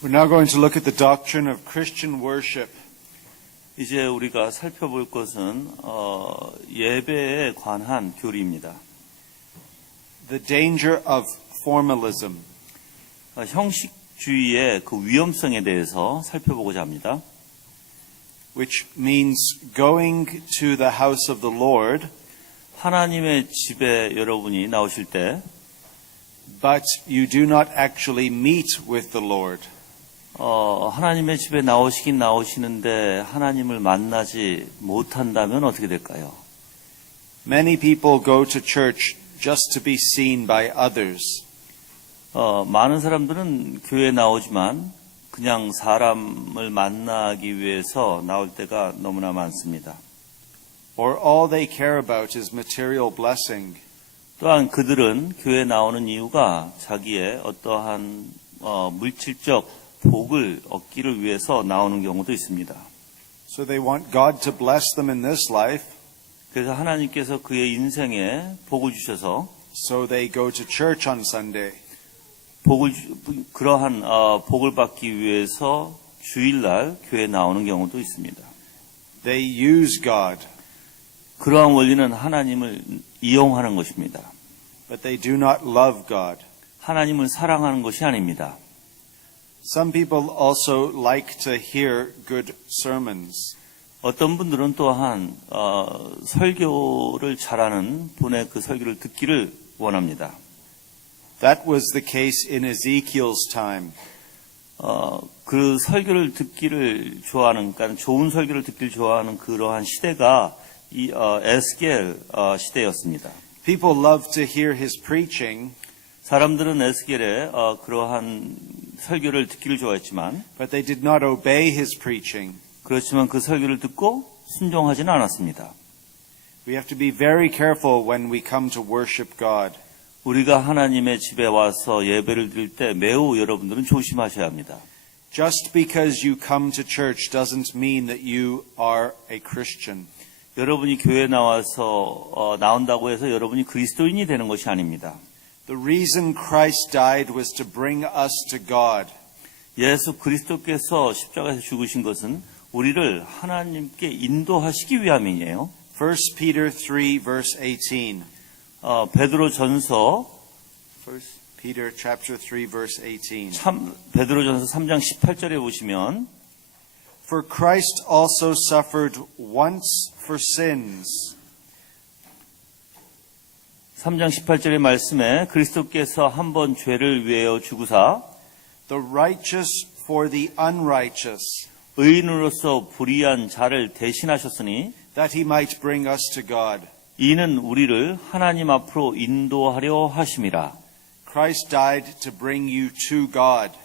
We're now going to look at the doctrine of Christian worship. 이제 우리가 살펴볼 것은 예배에 관한 교리입니다. The danger of formalism. 형식주의의 그 위험성에 대해서 살펴보고자 합니다. Which means going to the house of the Lord, 하나님의 집에 여러분이 나오실 때 but you do not actually meet with the Lord. 하나님의 집에 나오시긴 나오시는데 하나님을 만나지 못한다면 어떻게 될까요? Many people go to church just to be seen by others. 많은 사람들은 교회에 나오지만 그냥 사람을 만나기 위해서 나올 때가 너무나 많습니다. Or all they care about is material blessing. 또한 그들은 교회에 나오는 이유가 자기의 어떠한 물질적 복을 얻기를 위해서 나오는 경우도 있습니다. So they want God to bless them in this life. 그래서 하나님께서 그의 인생에 복을 주셔서 So they go to church on Sunday. 그러한 복을 받기 위해서 주일날 교회에 나오는 경우도 있습니다. They use God. 그러한 원리는 하나님을 이용하는 것입니다. But they do not love God. 하나님을 사랑하는 것이 아닙니다. Some people also like to hear good sermons. 어떤 분들은 또한 설교를 잘하는 분의 그 설교를 듣기를 원합니다. That was the case in Ezekiel's time. 그 설교를 듣기를 좋아하는, 그러니까 좋은 설교를 듣기를 좋아하는 그러한 시대가 이 에스겔 시대였습니다. People loved to hear his preaching, 사람들은 에스겔의 그러한 설교를 듣기를 좋아했지만, but they did not obey his preaching. 그렇지만 그 설교를 듣고 순종하지는 않았습니다. We have to be very careful when we come to worship God. 우리가 하나님의 집에 와서 예배를 드릴 때 매우 여러분들은 조심하셔야 합니다. Just because you come to church doesn't mean that you are a Christian. 여러분이 교회에 나온다고 해서 여러분이 그리스도인이 되는 것이 아닙니다. The reason Christ died was to bring us to God. 예수 그리스도께서 십자가에서 죽으신 것은 우리를 하나님께 인도하시기 위함이에요. 1 Peter 3 verse 18. 베드로전서 1 Peter chapter 3 verse 18. 베드로전서 3장 18절에 보시면 For Christ also suffered once for sins. 3장 18절의 말씀에 그리스도께서 한 번 죄를 위하여 죽으사 The righteous for the unrighteous, 의인으로서 불의한 자를 대신하셨으니 that he might bring us to God. 이는 우리를 하나님 앞으로 인도하려 하심이라. Christ died to bring you to God.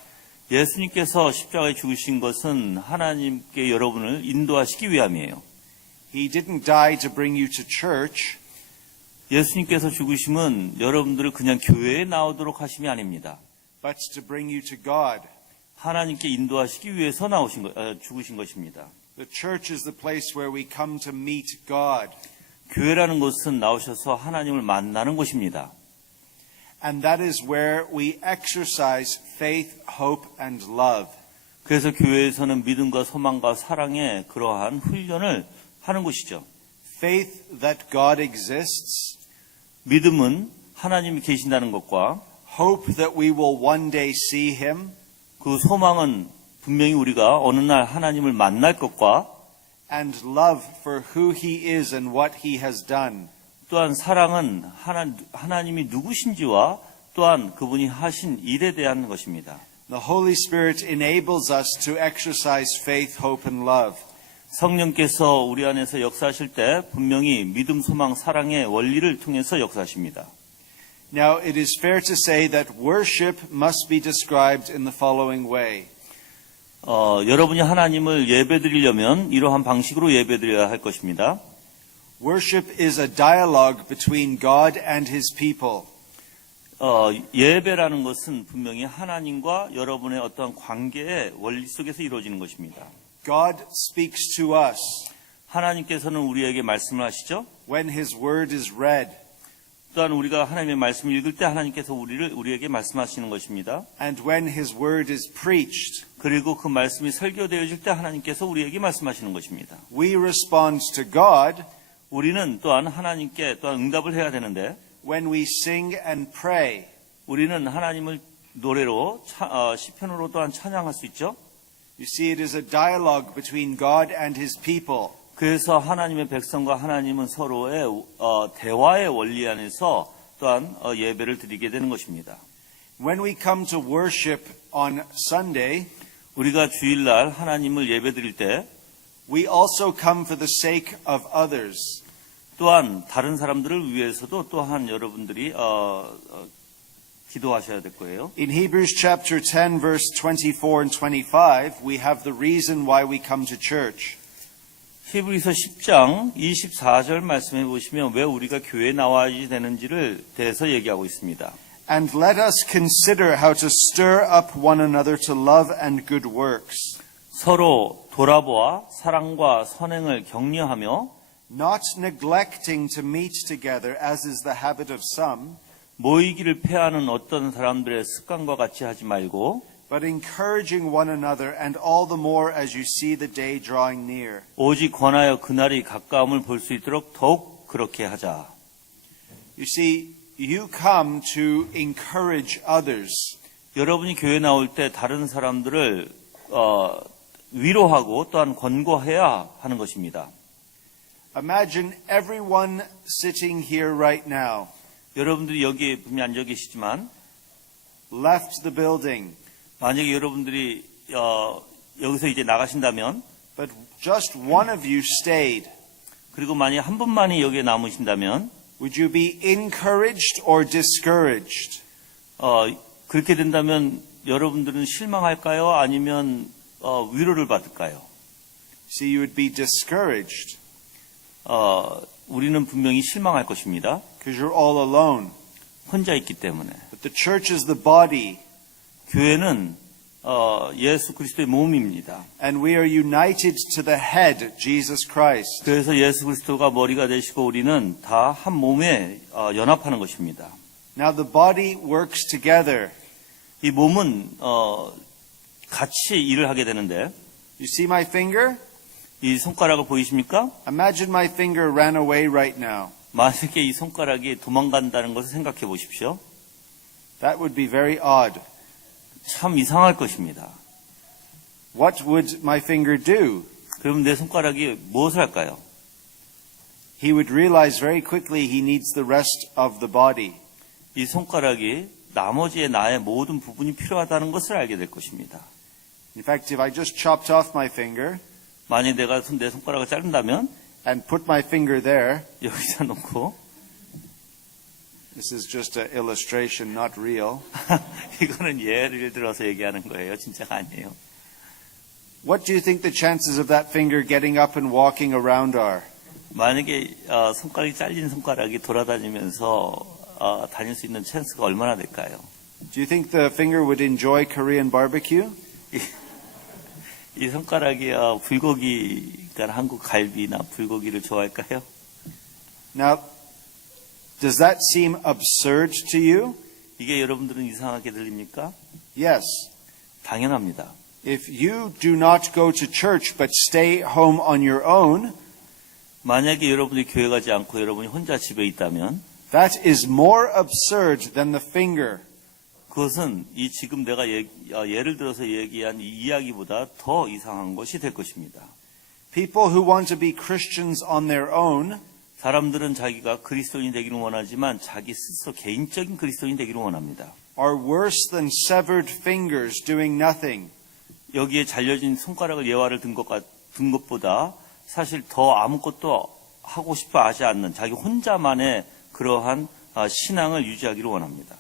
예수님께서 십자가에 죽으신 것은 하나님께 여러분을 인도하시기 위함이에요. He didn't die to bring you to church. 예수님께서 죽으심은 여러분들을 그냥 교회에 나오도록 하심이 아닙니다. But to bring you to God. 하나님께 인도하시기 위해서 죽으신 것입니다. The church is the place where we come to meet God. 교회라는 곳은 나오셔서 하나님을 만나는 곳입니다. And that is where we exercise faith, hope, and love. 그래서 교회에서는 믿음과 소망과 사랑의 그러한 훈련을 하는 곳이죠. Faith that God exists. 믿음은 하나님이 계신다는 것과 Hope that we will one day see Him. 그 소망은 분명히 우리가 어느 날 하나님을 만날 것과 And love for who He is and what He has done. 또한 사랑은 하나님이 누구신지와 또한 그분이 하신 일에 대한 것입니다. The Holy Spirit enables us to exercise faith, hope, and love. 성령께서 우리 안에서 역사하실 때 분명히 믿음, 소망, 사랑의 원리를 통해서 역사하십니다. Now, it is fair to say that worship must be described in the following way. 여러분이 하나님을 예배드리려면 이러한 방식으로 예배드려야 할 것입니다. Worship is a dialogue between God and His people. 예배라는 것은 분명히 하나님과 여러분의 어떤 관계의 원리 속에서 이루어지는 것입니다. God speaks to us. 하나님께서는 우리에게 말씀을 하시죠. When His word is read. 또한 우리가 하나님의 말씀을 읽을 때 하나님께서 우리에게 말씀하시는 것입니다. And when His word is preached, 그리고 그 말씀이 설교되어질 때 하나님께서 우리에게 말씀하시는 것입니다. we respond to God 우리는 또한 하나님께 또한 응답을 해야 되는데 when we sing and pray. 우리는 하나님을 노래로 시편으로 또한 찬양할 수 있죠. You see, it is a dialogue between God and His people. 그래서 하나님의 백성과 하나님은 서로의 대화의 원리 안에서 또한 예배를 드리게 되는 것입니다. When we come to worship on Sunday, 우리가 주일날 하나님을 예배 드릴 때 we also come for the sake of others. 또한 다른 사람들을 위해서도 또한 여러분들이 기도하셔야 될 거예요. In Hebrews chapter 10, verse 24 and 25, we have the reason why we come to church. 히브리서 10장 24절 말씀해 보시면 왜 우리가 교회에 나와야 되는지를 대해서 얘기하고 있습니다. And let us consider how to stir up one another to love and good works, 서로 돌아보아 사랑과 선행을 격려하며 not neglecting to meet together as is the habit of some, 모이기를 패하는 어떤 사람들의 습관과 같이 하지 말고 but encouraging one another, and all the more as you see the day drawing near. 오직 권하여 그날이 가까움을 볼 수 있도록 더욱 그렇게 하자. You see, you come to encourage others. 여러분이 교회 나올 때 다른 사람들을 위로하고 또한 권고해야 하는 것입니다. Imagine everyone sitting here right now 여러분들이 여기에 분명히 앉아 계시지만 left the building, 만약에 여러분들이 여기서 이제 나가신다면 but just one of you stayed. 그리고 만약에 한 분만이 여기에 남으신다면 Would you be encouraged or discouraged? 그렇게 된다면 여러분들은 실망할까요? 아니면 위로를 받을까요? See, you would be discouraged 우리는 분명히 실망할 것입니다. because you're all alone. 혼자 있기 때문에. But the church is the body, 교회는 예수 그리스도의 몸입니다. and we are united to the head, Jesus Christ. 그래서 예수 그리스도가 머리가 되시고 우리는 다 한 몸에 연합하는 것입니다. Now the body works together. 이 몸은 같이 일을 하게 되는데 You see my finger? 이 손가락을 보이십니까? Imagine my finger ran away right now. 만약에 이 손가락이 도망간다는 것을 생각해 보십시오. That would be very odd. 참 이상할 것입니다. What would my finger do? 그럼 내 손가락이 무엇을 할까요? He would realize very quickly he needs the rest of the body. 이 손가락이 나머지의 나의 모든 부분이 필요하다는 것을 알게 될 것입니다. In fact, if I just chopped off my finger 만약 내가 내 손가락을 자른다면 and put my finger there, 여기다 놓고 this is just an illustration, not real. 이거는 예를 들어서 얘기하는 거예요. 진짜가 아니에요. What do you think the chances of that finger getting up and walking around are? 만약에 손가락이 잘린 손가락이 돌아다니면서 다닐 수 있는 찬스가 얼마나 될까요? Do you think the finger would enjoy Korean barbecue? 이 손가락이 불고기, 그러니까 한국 갈비나 불고기를 좋아할까요? Now, does that seem absurd to you? 이게 여러분들은 이상하게 들립니까? Yes. 당연합니다. If you do not go to church but stay home on your own, 만약에 여러분이 교회 가지 않고 여러분이 혼자 집에 있다면 that is more absurd than the finger. 그것은 이 지금 내가 예를 들어서 얘기한 이 이야기보다 더 이상한 것이 될 것입니다. People who want to be Christians on their own 사람들은 자기가 그리스도인이 되기를 원하지만 자기 스스로 개인적인 그리스도인이 되기를 원합니다. are worse than severed fingers doing nothing. 여기에 잘려진 손가락을 예화를 든 것보다 사실 더 아무것도 하고 싶어 하지 않는 자기 혼자만의 그러한 신앙을 유지하기를 원합니다.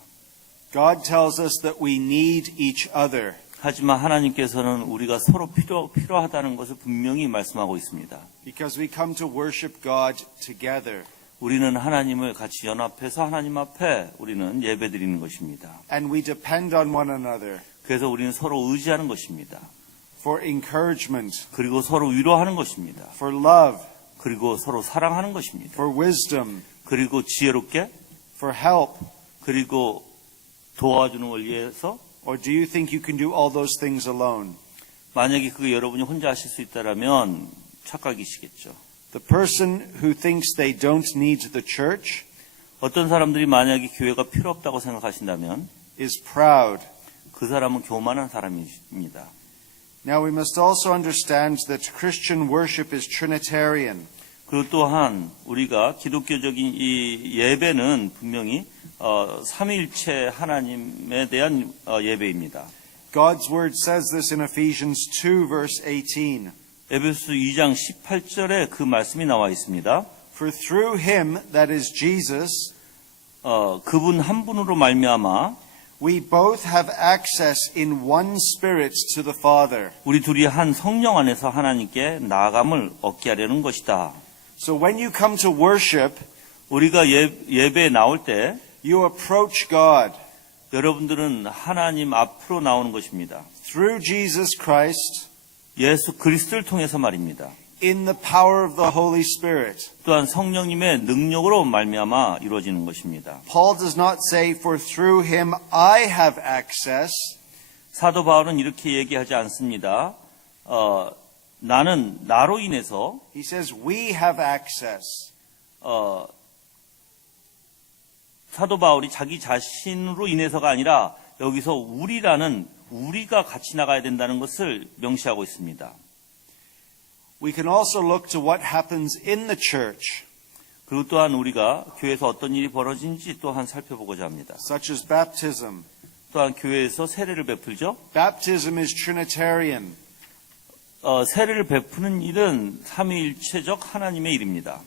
God tells us that we need each other. 하지만 하나님께서는 우리가 서로 필요하다는 것을 분명히 말씀하고 있습니다. Because we come to worship God together. 우리는 하나님을 같이 연합해서 하나님 앞에 우리는 예배드리는 것입니다. And we depend on one another 그래서 우리는 서로 의지하는 것입니다. for encouragement, 그리고 서로 위로하는 것입니다. for love, 그리고 서로 사랑하는 것입니다. for wisdom, 그리고 지혜롭게 for help? 그리고 도와주는 걸 위해서 Or do you think you can do all those things alone? 만약에 그거 여러분이 혼자 하실 수 있다라면 착각이시겠죠. The person who thinks they don't need the church 어떤 사람들이 만약에 교회가 필요 없다고 생각하신다면 is proud. 그 사람은 교만한 사람입니다. Now we must also understand that Christian worship is Trinitarian. 그리고 또한 우리가 기독교적인 이 예배는 분명히 삼위일체 하나님에 대한 예배입니다. God's word says this in Ephesians 2 verse 18. 에베소서 2장 18절에 그 말씀이 나와 있습니다. For through him, that is Jesus, 그분 한 분으로 말미암아 we both have access in one spirit to the Father. 우리 둘이 한 성령 안에서 하나님께 나아감을 얻게 하려는 것이다. So when you come to worship, 우리가 예배에 나올 때 you approach God 여러분들은 하나님 앞으로 나오는 것입니다. through Jesus Christ 예수 그리스도를 통해서 말입니다. in the power of the Holy Spirit. 또한 성령님의 능력으로 말미암아 이루어지는 것입니다. Paul does not say, for through him I have access. 사도 바울은 이렇게 얘기하지 않습니다. 나는 나로 인해서 He says, we have access. 사도 바울이 자기 자신으로 인해서가 아니라 여기서 우리가 같이 나가야 된다는 것을 명시하고 있습니다. We can also look to what happens in the church, 그리고 또한 우리가 교회에서 어떤 일이 벌어진지 또한 살펴보고자 합니다. such as baptism. 또한 교회에서 세례를 베풀죠. Baptism is Trinitarian. 세례를 베푸는 일은 삼위일체적 하나님의 일입니다.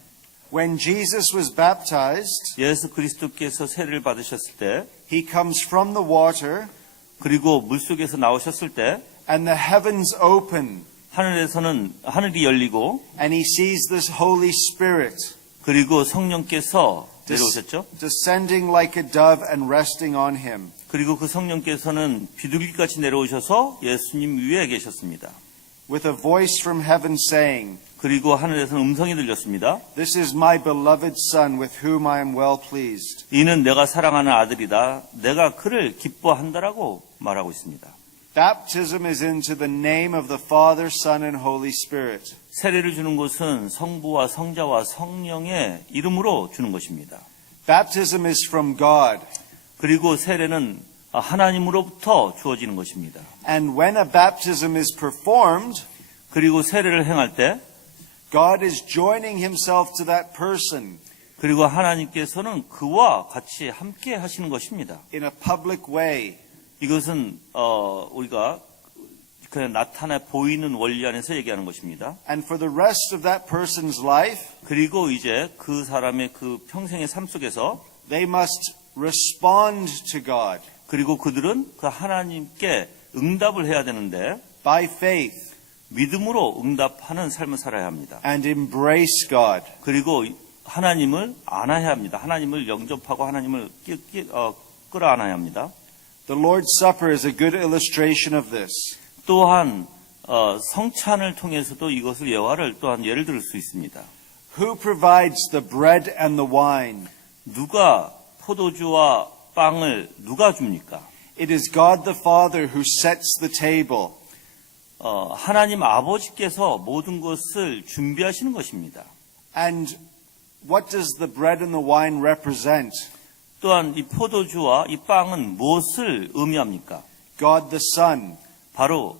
When Jesus was baptized, 예수 그리스도께서 세례를 받으셨을 때 he comes from the water 그리고 물속에서 나오셨을 때 and the heavens open 하늘에서는 하늘이 열리고 and he sees this Holy Spirit 그리고 성령께서 내려오셨죠. descending like a dove and resting on him. 그리고 그 성령께서는 비둘기같이 내려오셔서 예수님 위에 계셨습니다. With a voice from heaven saying, 그리고 하늘에서는 음성이 들렸습니다. This is my beloved Son with whom I am well pleased. 이는 내가 사랑하는 아들이다. 내가 그를 기뻐한다라고 말하고 있습니다. Baptism is into the name of the Father, Son, and Holy Spirit. 세례를 주는 것은 성부와 성자와 성령의 이름으로 주는 것입니다. Baptism is from God. 그리고 세례는 하나님으로부터 주어지는 것입니다. And when a baptism is performed, 그리고 세례를 행할 때 God is joining himself to that person 그리고 하나님께서는 그와 같이 함께 하시는 것입니다. in a public way. 이것은 우리가 그냥 나타나 보이는 원리 안에서 얘기하는 것입니다. And for the rest of that person's life, 그리고 이제 그 사람의 그 평생의 삶 속에서 they must respond to God 그리고 그들은 그 하나님께 응답을 해야 되는데 by faith 믿음으로 응답하는 삶을 살아야 합니다. and embrace God. 그리고 하나님을 안아야 합니다. 하나님을 영접하고 하나님을 끌어안아야 합니다. The Lord's Supper is a good illustration of this. 또한 성찬을 통해서도 이것을 또한 예를 들 수 있습니다. Who provides the bread and the wine? 누가 포도주와 빵을 누가 줍니까? It is God the Father who sets the table. 하나님 아버지께서 모든 것을 준비하시는 것입니다. And what does the bread and the wine represent? 또한 이 포도주와 이 빵은 무엇을 의미합니까? God the Son. 바로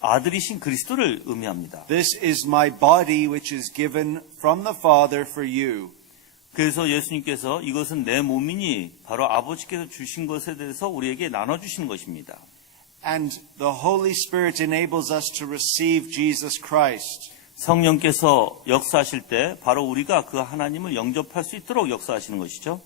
아들이신 그리스도를 의미합니다. This is my body which is given from the Father for you. 그래서 예수님께서 이것은 내 몸이니 바로 아버지께서 주신 것에 대해서 우리에게 나눠주시는 것입니다. And the Holy Spirit enables us to receive Jesus Christ. 성령께서 역사하실 때 바로 우리가 그 하나님을 영접할 수 있도록 역사하시는 것이죠.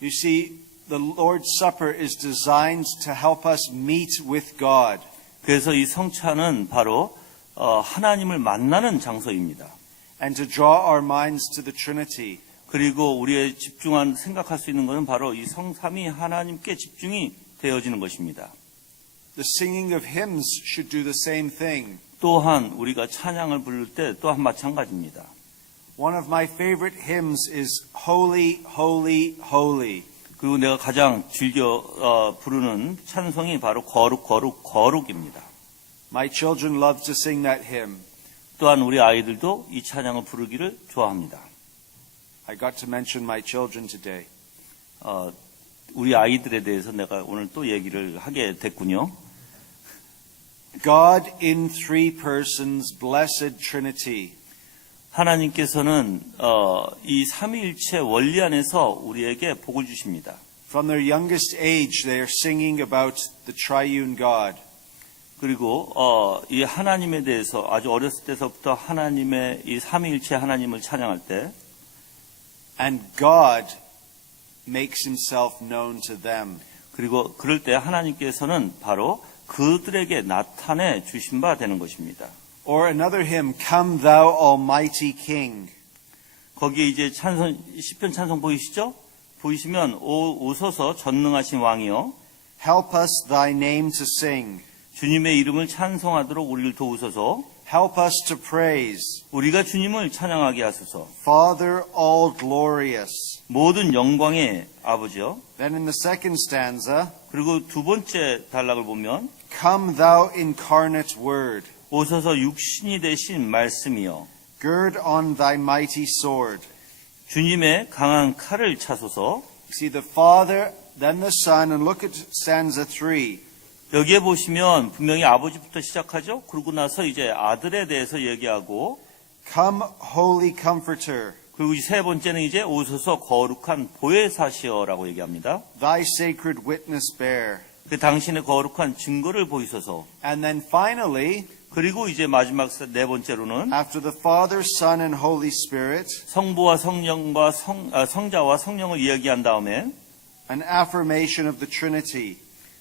You see, the Lord's Supper is designed to help us meet with God. 그래서 이 성찬은 바로 하나님을 만나는 장소입니다. And to draw our minds to the Trinity. 그리고 우리의 생각할 수 있는 것은 바로 이 성삼위 하나님께 집중이 되어지는 것입니다. The singing of hymns should do the same thing. 또한 우리가 찬양을 부를 때 또한 마찬가지입니다. One of my favorite hymns is Holy, Holy, Holy. 그리고 내가 가장 즐겨 부르는 찬송이 바로 거룩, 거룩, 거룩입니다. My children love to sing that hymn. 또한 우리 아이들도 이 찬양을 부르기를 좋아합니다. I got to mention my children today. 우리 아이들에 대해서 내가 오늘 또 얘기를 하게 됐군요. God in three persons, blessed Trinity. 하나님께서는 이 삼위일체 원리 안에서 우리에게 복을 주십니다. From their youngest age, they are singing about the triune God. 그리고 이 하나님에 대해서 아주 어렸을 때서부터 하나님의 이 삼위일체 하나님을 찬양할 때 And God makes himself known to them. 그리고 그럴 때 하나님께서는 바로 그들에게 나타내 주신 바 되는 것입니다. Or another hymn, Come thou almighty King. 거기에 이제 시편 찬송 보이시죠? 보이시면 오소서 전능하신 왕이요 Help us thy name to sing. 주님의 이름을 찬송하도록 우리를 도우소서. Help us to praise. 우리가 주님을 찬양하게 하소서. Father all glorious. 모든 영광의 아버지요. Then in the second stanza, 그리고 두 번째 단락을 보면 Come thou incarnate word. 오소서 육신이 되신 말씀이요. Gird on thy mighty sword. 주님의 강한 칼을 차소서. You see the Father, then the Son, and look at stanza 3. 여기에 보시면 분명히 아버지부터 시작하죠. 그러고 나서 이제 아들에 대해서 얘기하고 Come holy comforter. 그리고 세 번째는 이제 오소서 거룩한 보혜사시여라고 얘기합니다. Thy sacred witness bear. 그 당신의 거룩한 증거를 보이소서. And then finally, 그리고 이제 마지막 네 번째로는 after the Father, Son, and Holy Spirit, 성부와 성령과 성자와 성령을 이야기한 다음에 an affirmation of the Trinity.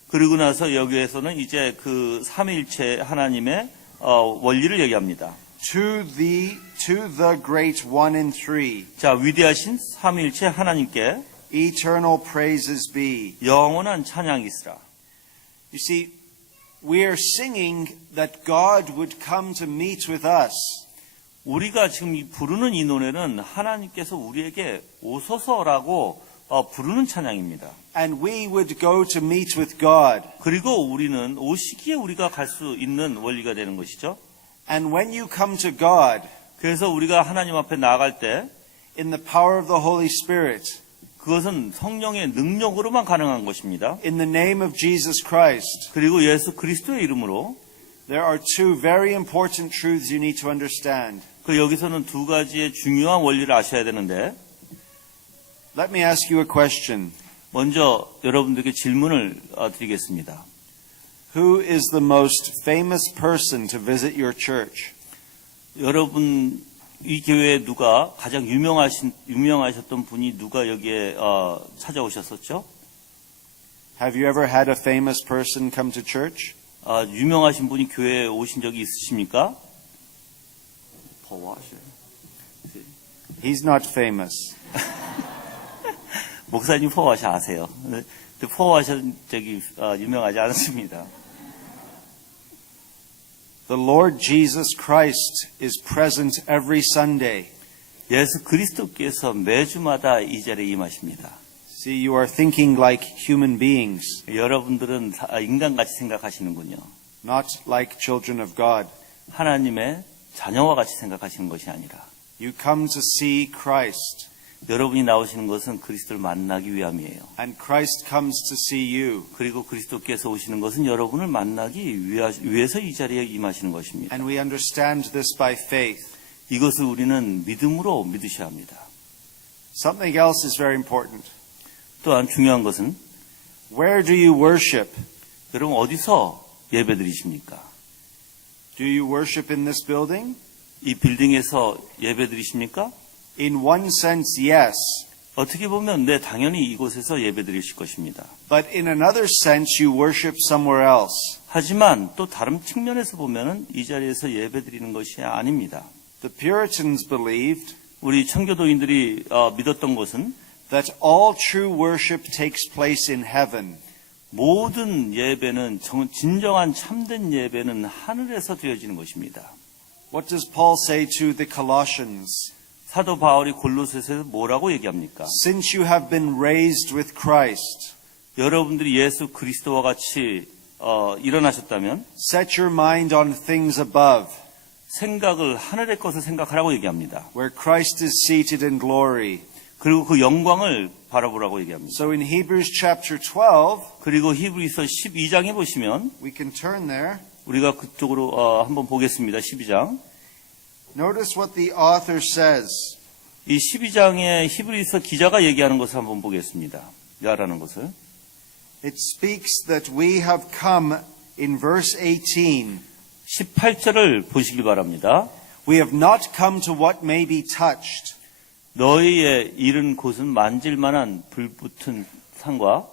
그리고 나서 여기에서는 이제 그 삼위일체 하나님의 원리를 얘기합니다. To the great one in three, 자, 위대하신 삼위일체 하나님께 eternal praises be. 영원한 찬양이 있으라. You see, we are singing that God would come to meet with us. 우리가 지금 부르는 이 노래는 하나님께서 우리에게 오소서라고 부르는 찬양입니다. And we would go to meet with God. 그리고 우리는 오시기에 우리가 갈 수 있는 원리가 되는 것이죠. And when you come to God, 그래서 우리가 하나님 앞에 나아갈 때 in the power of the Holy Spirit, 그것은 성령의 능력으로만 가능한 것입니다. in the name of Jesus Christ, 그리고 예수 그리스도의 이름으로 there are two very important truths you need to understand. 그 여기서는 두 가지의 중요한 원리를 아셔야 되는데 Let me ask you a question. 먼저 여러분들께 질문을 드리겠습니다. Who is the most famous person to visit your church? 여러분 이 교회에 누가 가장 유명하셨던 분이 누가 여기에 찾아오셨었죠? Have you ever had a famous person come to church? 유명하신 분이 교회에 오신 적이 있으십니까? He's not famous. 목사님 포와샤 아세요? 포와샤 유명하지 않습니다. The Lord Jesus Christ is present every Sunday. 예수 그리스도께서 매주마다 이 자리에 임하십니다. See, you are thinking like human beings, 여러분들은 다 인간같이 생각하시는군요. not like children of God. 하나님의 자녀와 같이 생각하시는 것이 아니라 You come to see Christ, 여러분이 나오시는 것은 그리스도를 만나기 위함이에요. and Christ comes to see you. 그리고 그리스도께서 오시는 것은 여러분을 만나기 위해서 이 자리에 임하시는 것입니다. And we understand this by faith. 이것을 우리는 믿음으로 믿으셔야 합니다. Something else is very important. 또한 중요한 것은 Where do you worship? 여러분 어디서 예배드리십니까? Do you worship in this building? 이 빌딩에서 예배드리십니까? In one sense, yes. 어떻게 보면 네, 당연히 이곳에서 예배드리실 것입니다. But in another sense, you worship somewhere else. 하지만 또 다른 측면에서 보면은 이 자리에서 예배드리는 것이 아닙니다. The Puritans believed 우리 청교도인들이 믿었던 것은 that all true worship takes place in heaven. 모든 예배는 진정한 참된 예배는 하늘에서 드려지는 것입니다. What does Paul say to the Colossians? 사도 바울이 골로새서에서 뭐라고 얘기합니까? Since you have been raised with Christ, 여러분들이 예수 그리스도와 같이 일어나셨다면 set your mind on things above, 생각을 하늘의 것을 생각하라고 얘기합니다. where Christ is seated in glory. 그리고 그 영광을 바라보라고 얘기합니다. So in Hebrews chapter 12, 그리고 히브리서 12장에 보시면 we can turn there. 우리가 그쪽으로 한번 보겠습니다. 12장. Notice what the author says. 이 12장에 히브리서 기자가 얘기하는 것을 한번 보겠습니다. 야라는 것을. It speaks that we have come in verse 18. 18절을 보시길 바랍니다. We have not come to what may be touched. 너희의 이른 곳은 만질 만한 불붙은 산과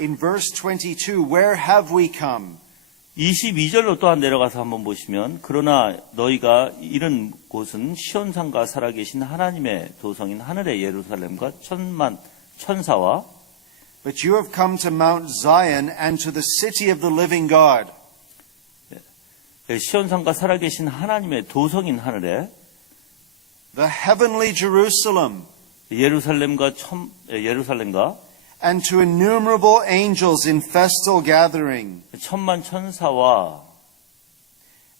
In verse 22, where have we come? 22절로 또한 내려가서 한번 보시면 그러나 너희가 이른 곳은 시온산과 살아계신 하나님의 도성인 하늘의 예루살렘과 천만 천사와 But you have come to Mount Zion and to the city of the living God. 시온산과 살아계신 하나님의 도성인 하늘에 The heavenly Jerusalem, 예루살렘과 and to innumerable angels in festal gathering. 천만 천사와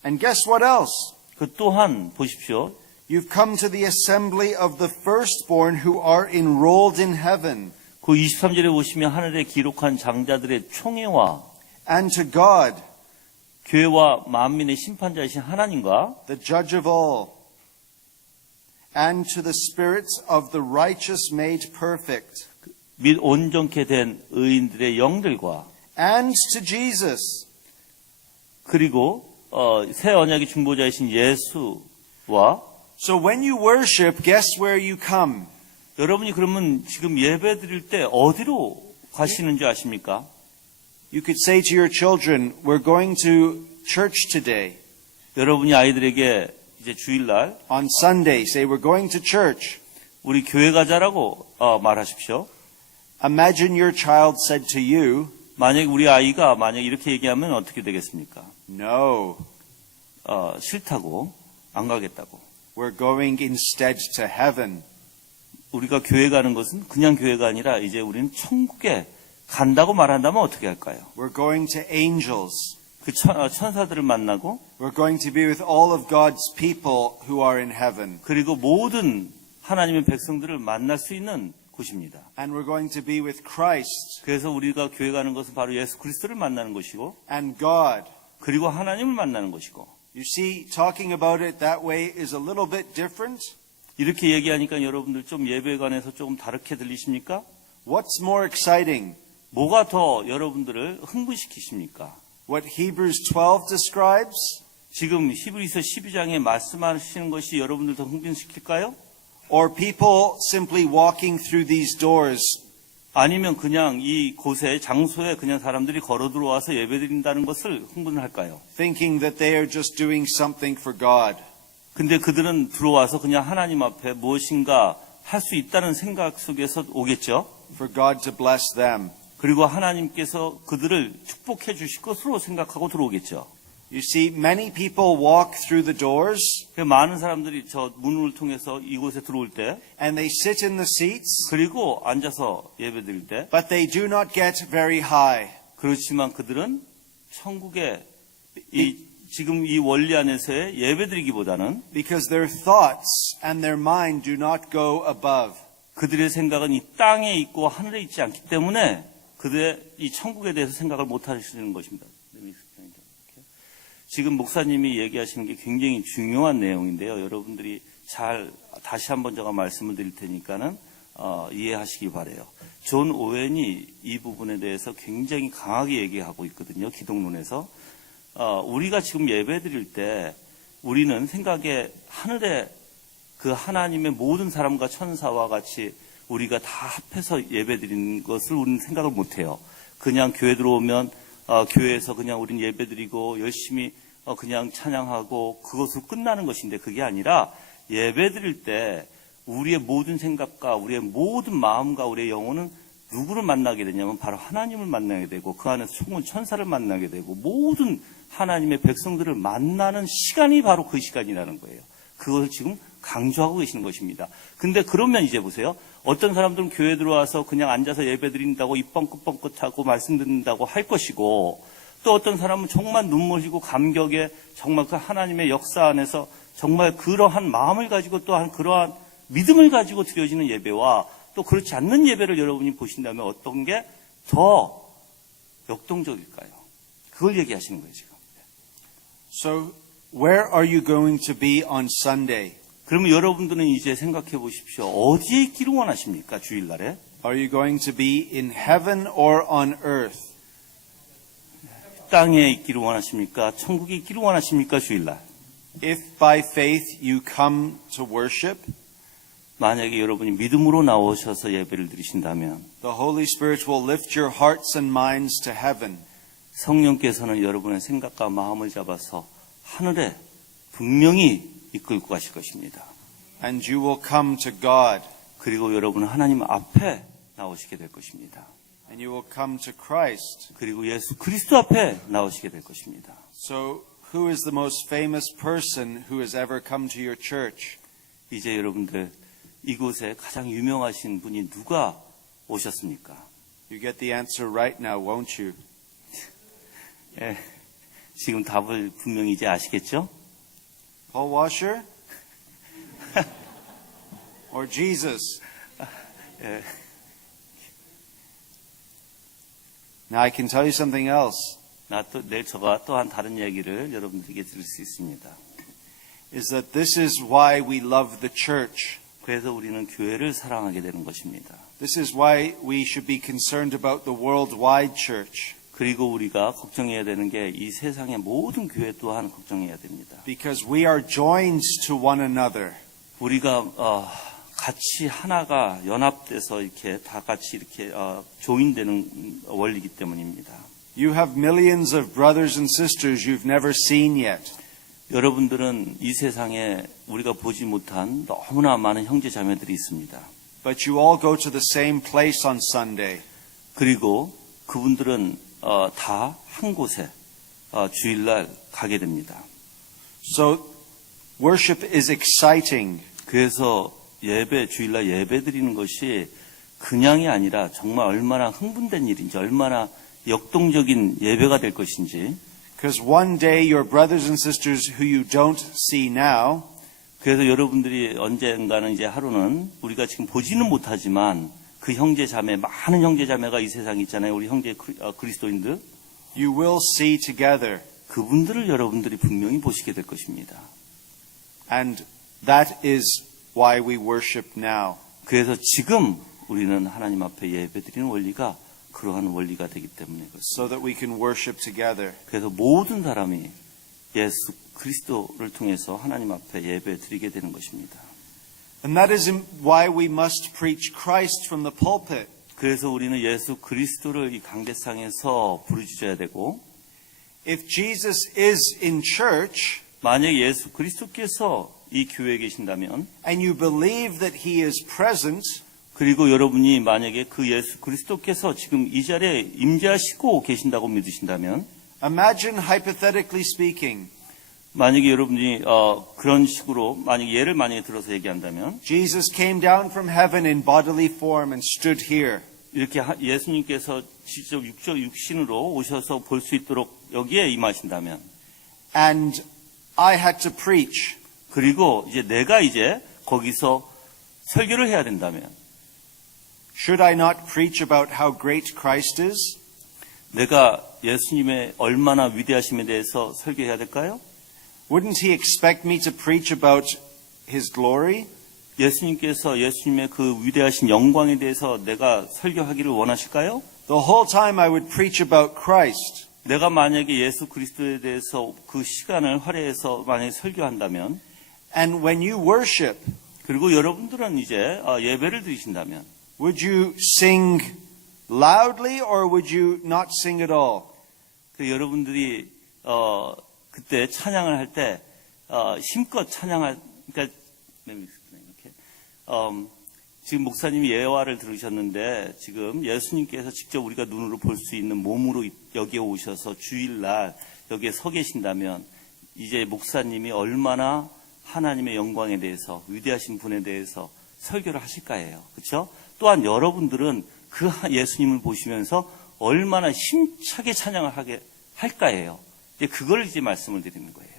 And guess what else? 그 또한 보십시오. You've come to the assembly of the firstborn who are enrolled in heaven, 그 23절에 보시면 하늘에 기록한 장자들의 총회와 and to God, 교회와 만민의 심판자이신 하나님과 the judge of all, and to the spirits of the righteous made perfect, 및 온전케 된 의인들의 영들과 and to Jesus, 그리고 새 언약의 중보자이신 예수와 So when you worship, guess where you come? 여러분이 그러면 지금 예배 드릴 때 어디로 가시는 줄 아십니까? You could say to your children, we're going to church today. 여러분이 아이들에게 이제 주일날 On Sunday, say we're going to church. 우리 교회 가자라고 말하십시오. Imagine your child said to you, 만약에 우리 아이가 만약 이렇게 얘기하면 어떻게 되겠습니까? No, 싫다고 안 가겠다고. we're going instead to heaven. 우리가 교회 가는 것은 그냥 교회가 아니라 이제 우리는 천국에 간다고 말한다면 어떻게 할까요? We're going to angels. 그 천사들을 만나고 We're going to be with all of God's people who are in heaven. 그리고 모든 하나님의 백성들을 만날 수 있는 곳입니다. And we're going to be with Christ 그래서 우리가 교회 가는 것은 바로 예수 그리스도를 만나는 것이고 and God. 그리고 하나님을 만나는 것이고 You see, talking about it that way is a little bit different. 이렇게 얘기하니까 여러분들 좀 예배에 관해서 조금 다르게 들리십니까? What's more exciting? 뭐가 더 여러분들을 흥분시키십니까? What Hebrews 12 describes? 지금 히브리서 12장에 말씀하시는 것이 여러분들 더 흥분시킬까요? Or people simply walking through these doors? 아니면 그냥 이 곳에 장소에 그냥 사람들이 걸어 들어와서 예배드린다는 것을 흥분을 할까요? Thinking that they are just doing something for God. 근데 그들은 들어와서 그냥 하나님 앞에 무엇인가 할 수 있다는 생각 속에서 오겠죠. For God to bless them. 그리고 하나님께서 그들을 축복해 주실 것으로 생각하고 들어오겠죠. You see, many people walk through the doors 많은 사람들이 저 문을 통해서 이곳에 들어올 때 and they sit in the seats, 그리고 앉아서 예배드릴 때 but they do not get very high. 그렇지만 그들은 천국의 지금 이 원리 안에서의 예배드리기보다는 Because their thoughts and their mind do not go above. 그들의 생각은 이 땅에 있고 하늘에 있지 않기 때문에 그들의 이 천국에 대해서 생각을 못 하시는 것입니다. 지금 목사님이 얘기하시는 게 굉장히 중요한 내용인데요. 여러분들이 잘 다시 한번 제가 말씀을 드릴 테니까는 이해하시기 바라요. 존 오웬이 이 부분에 대해서 굉장히 강하게 얘기하고 있거든요. 기독론에서. 우리가 지금 예배 드릴 때 우리는 생각에 하늘에 그 하나님의 모든 사람과 천사와 같이 우리가 다 합해서 예배 드리는 것을 우리는 생각을 못 해요. 그냥 교회 들어오면 교회에서 그냥 우리는 예배 드리고 열심히 그냥 찬양하고 그것으로 끝나는 것인데 그게 아니라 예배 드릴 때 우리의 모든 생각과 우리의 모든 마음과 우리의 영혼은 누구를 만나게 되냐면 바로 하나님을 만나게 되고 그 안에서 총은 천사를 만나게 되고 모든 하나님의 백성들을 만나는 시간이 바로 그 시간이라는 거예요. 그것을 지금 강조하고 계시는 것입니다. 근데 그러면 이제 보세요. 어떤 사람들은 교회 들어와서 그냥 앉아서 예배 드린다고 입 뻥긋뻥긋하고 말씀 듣는다고 할 것이고, 또 어떤 사람은 정말 눈물 흘리고 감격에 정말 그 하나님의 역사 안에서 정말 그러한 마음을 가지고 또한 그러한 믿음을 가지고 드려지는 예배와 또 그렇지 않는 예배를 여러분이 보신다면 어떤 게 더 역동적일까요? 그걸 얘기하시는 거예요, 지금. So, where are you going to be on Sunday? 그러면 여러분들은 이제 생각해 보십시오. 어디에 있기를 원하십니까, 주일날에? Are you going to be in heaven or on earth? 땅에 있기를 원하십니까? 천국에 있기를 원하십니까, 주일날? If by faith you come to worship, 만약에 여러분이 믿음으로 나오셔서 예배를 드리신다면 the Holy Spirit will lift your hearts and minds to heaven. 성령께서는 여러분의 생각과 마음을 잡아서 하늘에 분명히 이끌고 가실 것입니다. And you will come to God. 그리고 여러분은 하나님 앞에 나오시게 될 것입니다. And you will come to Christ. 그리고 예수 그리스도 앞에 나오시게 될 것입니다. So, who is the most famous person who has ever come to your church? 이제 여러분들 이곳에 가장 유명하신 분이 누가 오셨습니까? You get the answer right now, won't you? 예, 지금 답을 분명히 이제 아시겠죠? Paul Washer? Or Jesus? 예, Now I can tell you something else. 내일 저가 또한 다른 이야기를 여러분들에게 들을 수 있습니다. Is that this is why we love the church. 그래서 우리는 교회를 사랑하게 되는 것입니다. This is why we should be concerned about the worldwide church. 그리고 우리가 걱정해야 되는 게 이 세상의 모든 교회 또한 걱정해야 됩니다. Because we are joined to one another. 우리가 같이 하나가 연합돼서 이렇게 다 같이 이렇게 조인되는 원리이기 때문입니다. You have millions of brothers and sisters you've never seen yet. 여러분들은 이 세상에 우리가 보지 못한 너무나 많은 형제 자매들이 있습니다. But you all go to the same place on Sunday. 그리고 그분들은 다 한 곳에 주일날 가게 됩니다. So worship is exciting. 그래서 주일날 예배 드리는 것이 그냥이 아니라 정말 얼마나 흥분된 일인지, 얼마나 역동적인 예배가 될 것인지. Because one day your brothers and sisters who you don't see now 그래서 여러분들이 언젠가는 이제 하루는 우리가 지금 보지는 못하지만 그 형제 자매, 많은 형제 자매가 이 세상에 있잖아요. 우리 형제 그리스도인들. you will see together. 그분들을 여러분들이 분명히 보시게 될 것입니다. And that is why we worship now. 그래서 지금 우리는 하나님 앞에 예배 드리는 원리가 그러한 원리가 되기 때문에 그렇습니다. So that we can worship together. 그래서 모든 사람이 예수 그리스도를 통해서 하나님 앞에 예배 드리게 되는 것입니다. And that is why we must preach Christ from the pulpit. 그래서 우리는 예수 그리스도를 이 강대상에서 부르짖어야 되고, If Jesus is in church 만약 예수 그리스도께서 이 교회에 계신다면, and you believe that he is present, 그리고 여러분이 만약에 그 예수 그리스도께서 지금 이 자리에 임재하시고 계신다고 믿으신다면, imagine hypothetically speaking, 만약에 여러분이 그런 식으로 예를 만약에 들어서 얘기한다면, Jesus came down from heaven in bodily form and stood here. 이렇게 예수님께서 직접 육신으로 오셔서 볼 수 있도록 여기에 임하신다면, And I had to preach. 그리고 이제 내가 이제 거기서 설교를 해야 된다면, Should I not preach about how great Christ is? 내가 예수님의 얼마나 위대하심에 대해서 설교해야 될까요? Wouldn't he expect me to preach about his glory? 예수님께서 예수님의 그 위대하신 영광에 대해서 내가 설교하기를 원하실까요? The whole time I would preach about Christ. 내가 만약에 예수 그리스도에 대해서 그 시간을 할애해서 만약에 설교한다면, And when you worship, 그리고 여러분들은 이제 예배를 드리신다면, would you sing loudly or would you not sing at all? 그 여러분들이 그때 찬양을 할 때 힘껏 찬양할, 그러니까 이렇게 지금 목사님이 예화를 들으셨는데, 지금 예수님께서 직접 우리가 눈으로 볼 수 있는 몸으로 여기에 오셔서 주일날 여기에 서 계신다면, 이제 목사님이 얼마나 하나님의 영광에 대해서, 위대하신 분에 대해서 설교를 하실까예요. 그렇죠? 또한 여러분들은 그 예수님을 보시면서 얼마나 힘차게 찬양을 하게 할까예요. 그걸 이제 말씀을 드리는 거예요.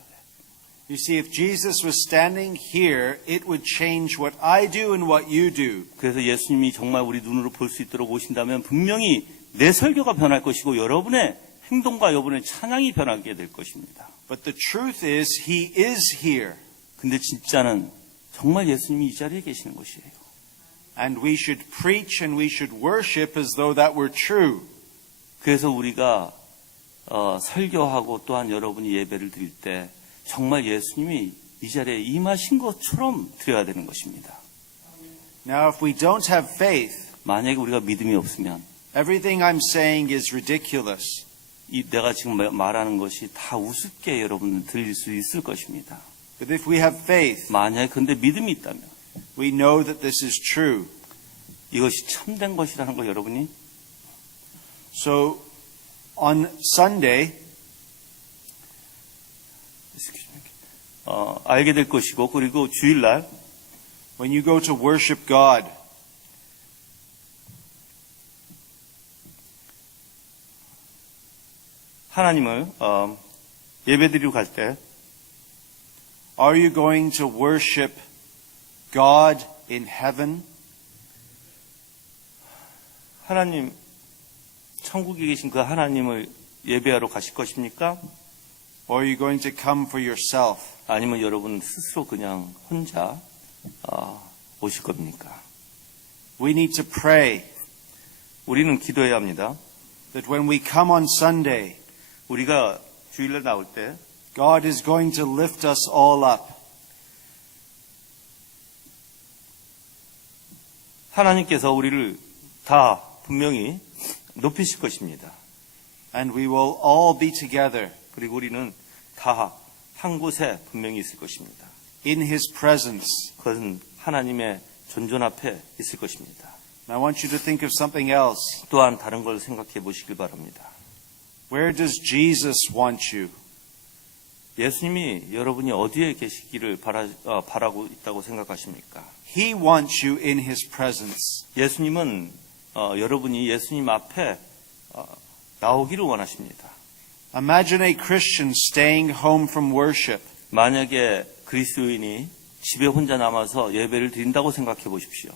You see, if Jesus was standing here, it would change what I do and what you do. 그래서 예수님이 정말 우리 눈으로 볼 수 있도록 오신다면 분명히 내 설교가 변할 것이고 여러분의 행동과 여러분의 찬양이 변하게 될 것입니다. But the truth is, He is here. 근데 진짜는 정말 예수님이 이 자리에 계시는 것이에요. And we should preach and we should worship as though that were true. 그래서 우리가 설교하고 또한 여러분이 예배를 드릴 때 정말 예수님이 이 자리에 임하신 것처럼 드려야 되는 것입니다. Now, if we don't have faith, 만약에 우리가 믿음이 없으면 everything I'm saying is ridiculous. 내가 지금 말하는 것이 다 우습게 여러분 들릴 수 있을 것입니다. But if we have faith, 만약에 근데 믿음이 있다면 we know that this is true. 이것이 참된 것이라는 거 여러분이 So, on Sunday, 알게 될 것이고 그리고 주일날 when you go to worship God, 하나님을 예배드리러 갈 때 are you going to worship God in heaven? 하나님 천국에 계신 그 하나님을 예배하러 가실 것입니까? Or are you going to come for yourself? 아니면 여러분 스스로 그냥 혼자 오실 겁니까? We need to pray 우리는 기도해야 합니다. that when we come on Sunday, 우리가 주일날 나올 때 God is going to lift us all up. 하나님께서 우리를 다 분명히 높이실 것입니다. And we will all be together 그리고 우리는 다 한 곳에 분명히 있을 것입니다. in His presence. 그것은 하나님의 존전 앞에 있을 것입니다. And I want you to think of something else. 또한 다른 걸 생각해 보시길 바랍니다. Where does Jesus want you? 예수님이 여러분이 어디에 계시기를 바라고 있다고 생각하십니까? He wants you in His presence. 예수님은 여러분이 예수님 앞에 나오기를 원하십니다. Imagine a Christian staying home from worship. 만약에 그리스도인이 집에 혼자 남아서 예배를 드린다고 생각해 보십시오.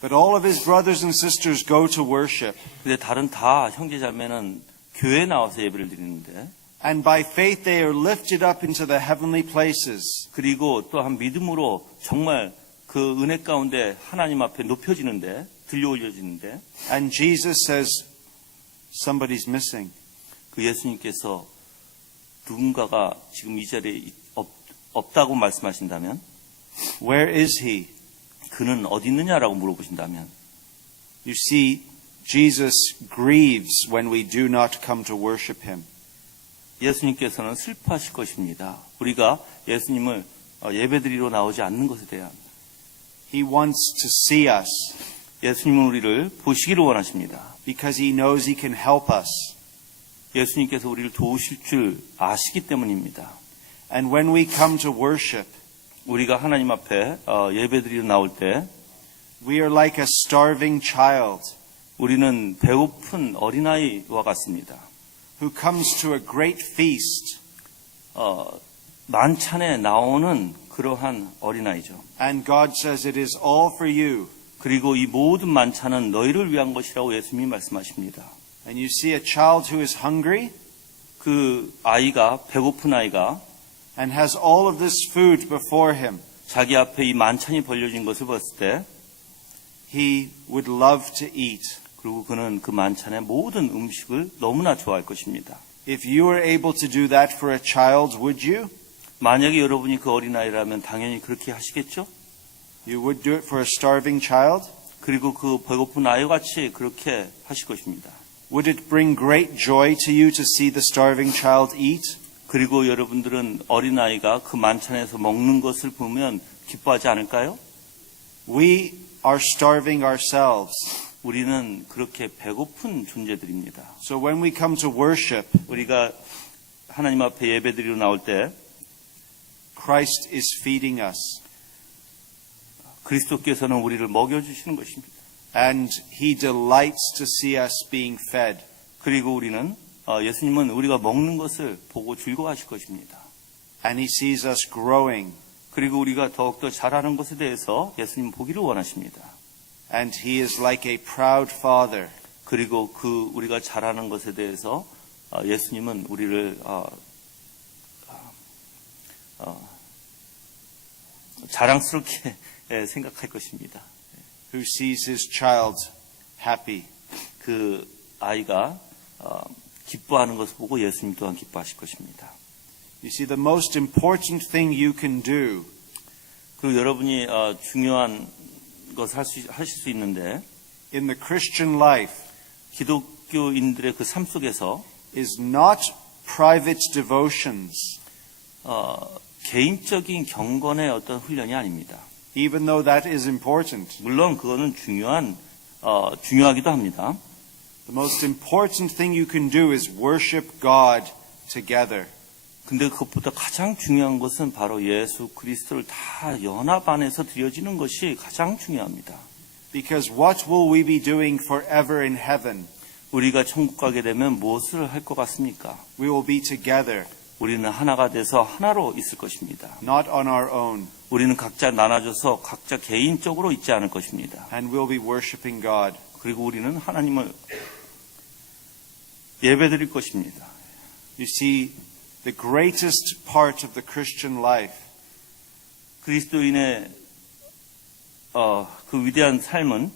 But all of his brothers and sisters go to worship. 근데 다른 다 형제자매는 교회에 나와서 예배를 드리는데 And by faith they are lifted up into the heavenly places. 그리고 또한 믿음으로 정말 그 은혜 가운데 하나님 앞에 높여지는데 들려 올려지는데 And Jesus says, somebody's missing. 그 예수님께서 누군가가 지금 이 자리에 없다고 말씀하신다면 Where is he? 그는 어디 있느냐라고 물어보신다면 You see, Jesus grieves when we do not come to worship him. 예수님께서는 슬퍼하실 것입니다. 우리가 예수님을 예배드리러 나오지 않는 것에 대한 He wants to see us 예수님은 우리를 보시기를 원하십니다. because he knows he can help us. 예수님께서 우리를 도우실 줄 아시기 때문입니다. And when we come to worship, 우리가 하나님 앞에 예배드리러 나올 때 we are like a starving child 우리는 배고픈 어린아이와 같습니다. who comes to a great feast. 만찬에 나오는 그러한 어린아이죠. And God says it is all for you. 그리고 이 모든 만찬은 너희를 위한 것이라고 예수님이 말씀하십니다. And you see a child who is hungry 그 아이가 배고픈 아이가 and has all of this food before him. 자기 앞에 이 만찬이 벌려진 것을 봤을 때 He would love to eat. 그리고 그는 그 만찬의 모든 음식을 너무나 좋아할 것입니다. If you were able to do that for a child, would you? 만약에 여러분이 그 어린아이라면 당연히 그렇게 하시겠죠? You would do it for a starving child? 그리고 그 배고픈 아이같이 그렇게 하실 것입니다. Would it bring great joy to you to see the starving child eat? 그리고 여러분들은 어린아이가 그 만찬에서 먹는 것을 보면 기뻐하지 않을까요? We are starving ourselves. 우리는 그렇게 배고픈 존재들입니다. So when we come to worship, 우리가 하나님 앞에 예배드리러 나올 때 Christ is feeding us. 그리스도께서는 우리를 먹여주시는 것입니다. And he delights to see us being fed. 그리고 우리는 예수님은 우리가 먹는 것을 보고 즐거워하실 것입니다. And he sees us growing. 그리고 우리가 더욱더 잘하는 것에 대해서 예수님 보기를 원하십니다. And he is like a proud father. 그리고 우리가 잘하는 것에 대해서 예수님은 우리를 자랑스럽게 생각할 것입니다. Who sees his child happy. 그 아이가 기뻐하는 것을 보고 예수님 또한 기뻐하실 것입니다. You see, the most important thing you can do 그리고 여러분이 중요한 것을 하실 수 있는데 in the Christian life 기독교인들의 그 삶 속에서 is not private devotions, 개인적인 경건의 어떤 훈련이 아닙니다. even though that is important. 물론 그거는 중요하기도 합니다. The most important thing you can do is worship God together. 근데 그것보다 가장 중요한 것은 바로 예수 그리스도를 다 연합 안에서 드려지는 것이 가장 중요합니다. Because what will we be doing forever in heaven? 우리가 천국 가게 되면 무엇을 할 것 같습니까? We will be together, 우리는 하나가 돼서 하나로 있을 것입니다. not on our own, 우리는 각자 나눠져서 각자 개인적으로 있지 않을 것입니다. and we'll be worshiping God. 그리고 우리는 하나님을 예배드릴 것입니다. You see, the greatest part of the Christian life 그리스도인의 그 위대한 삶은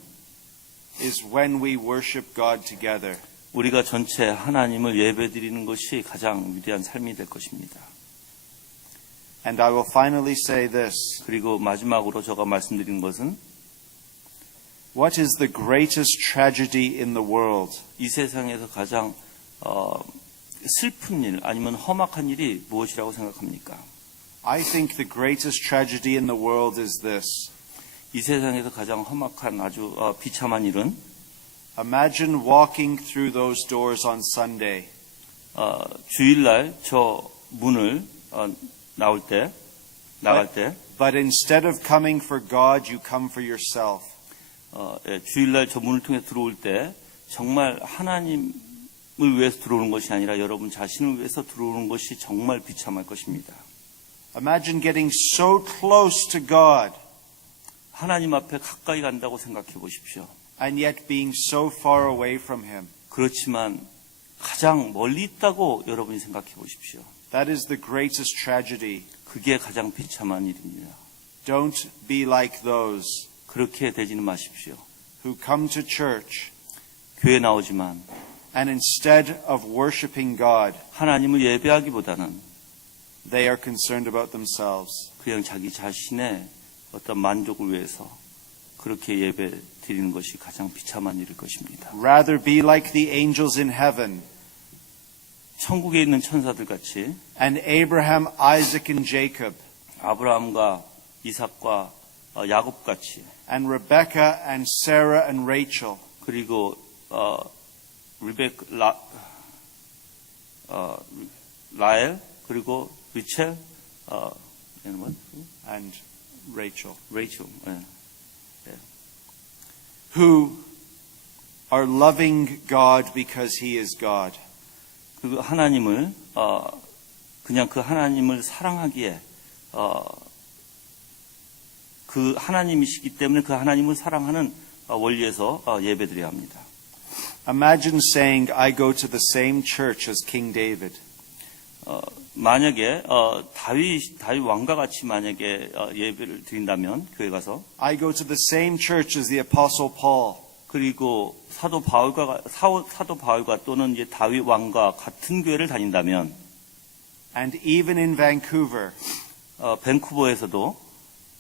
is when we worship God together. 우리가 전체 하나님을 예배드리는 것이 가장 위대한 삶이 될 것입니다. And I will finally say this. 그리고 마지막으로 제가 말씀드린 것은 What is the greatest tragedy in the world? 이 세상에서 가장 슬픈 일 아니면 험악한 일이 무엇이라고 생각합니까? I think the greatest tragedy in the world is this. 이 세상에서 가장 험악한 아주 비참한 일은 Imagine walking through those doors on Sunday 주일날 저 문을 나갈 때 but instead of coming for God, you come for yourself. 주일날 저 문을 통해 들어올 때 정말 하나님을 위해서 들어오는 것이 아니라 여러분 자신을 위해서 들어오는 것이 정말 비참할 것입니다. Imagine getting so close to God 하나님 앞에 가까이 간다고 생각해 보십시오. and yet being so far away from Him. 그렇지만 가장 멀리 있다고 여러분이 생각해 보십시오. That is the greatest tragedy. 그게 가장 비참한 일입니다. Don't be like those 그렇게 되지는 마십시오. who come to church 교회 나오지만 and instead of worshiping God, 하나님을 예배하기보다는 they are concerned about themselves. 그냥 자기 자신의 어떤 만족을 위해서 그렇게 예배 드리는 것이 가장 비참한 일일 것입니다. Rather be like the angels in heaven 천국에 있는 천사들 같이 and Abraham, Isaac, and Jacob 아브라함과 이삭과 야곱 같이 and Rebecca and Sarah and Rachel 그리고 라엘 그리고 리첼 and Rachel 레이첼 who are loving God because He is God. 그리고 하나님을 그냥 그 하나님을 사랑하기에 그 하나님이시기 때문에 그 하나님을 사랑하는 원리에서 예배드려야 합니다. Imagine saying, I go to the same church as King David. 만약에 다윗 왕과 같이 만약에 예배를 드린다면 교회 가서 I go to the same church as the Apostle Paul. 그리고 사도 바울과 또는 이제 다윗 왕과 같은 교회를 다닌다면 And even in Vancouver, 밴쿠버에서도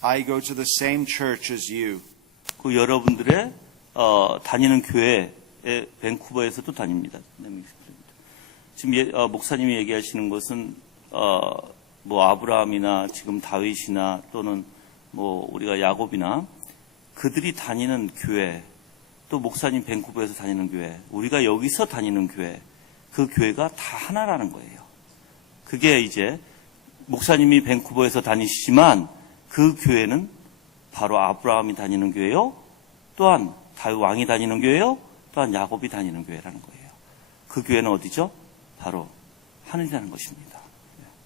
I go to the same church as you. 그 여러분들의 다니는 교회에 밴쿠버에서도 다닙니다. 지금 목사님이 얘기하시는 것은 뭐 아브라함이나 지금 다윗이나 또는 뭐 우리가 야곱이나 그들이 다니는 교회 또 목사님 밴쿠버에서 다니는 교회 우리가 여기서 다니는 교회 그 교회가 다 하나라는 거예요. 그게 이제 목사님이 밴쿠버에서 다니시지만 그 교회는 바로 아브라함이 다니는 교회요. 또한 다윗 왕이 다니는 교회요. 또한 야곱이 다니는 교회라는 거예요. 그 교회는 어디죠? 바로 하늘이라는 것입니다.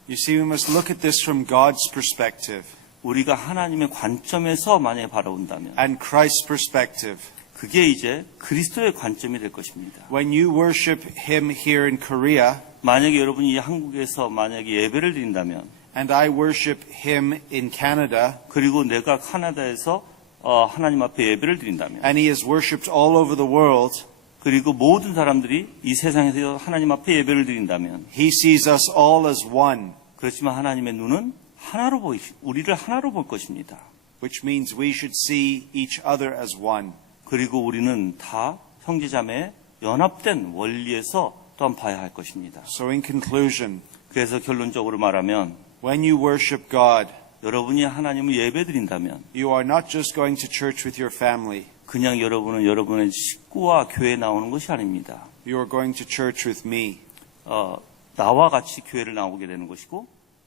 You see, we must look at this from God's perspective 우리가 하나님의 관점에서 만약에 바라본다면 and Christ's perspective. 그게 이제 그리스도의 관점이 될 것입니다. When you worship Him here in Korea, 만약에 여러분이 한국에서 만약에 예배를 드린다면 and I worship Him in Canada, 그리고 내가 카나다에서 하나님 앞에 예배를 드린다면 and He is worshipped all over the world, 그리고 모든 사람들이 이 세상에서 하나님 앞에 예배를 드린다면 He sees us all as one, 그렇지만 하나님의 눈은 우리를 하나로 볼 것입니다. which means we should see each other as one. 그리고 우리는 다 형제자매의 연합된 원리에서 또한 봐야 할 것입니다. So in conclusion, 그래서 결론적으로 말하면 when you worship God, 여러분이 하나님을 예배드린다면 you are not just going to church with your family. 그냥 여러분은 여러분의 식구와 교회에 나오는 것이 아닙니다. You are going to church with me, 나와 같이 교회를 나오게 되는 것이고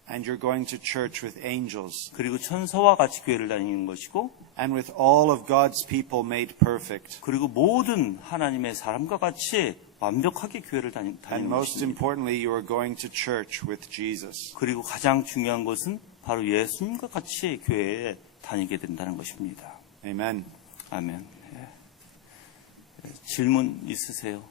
and you're going to church with angels, 그리고 천사와 같이 교회를 다니는 것이고 and with all of God's people made perfect. 그리고 모든 하나님의 사람과 같이 완벽하게 교회를 And 다니는 most 것입니다. importantly, you are going to church with Jesus. 그리고 가장 중요한 것은 바로 예수님과 같이 교회에 다니게 된다는 것입니다. Amen. 아멘. 질문 있으세요?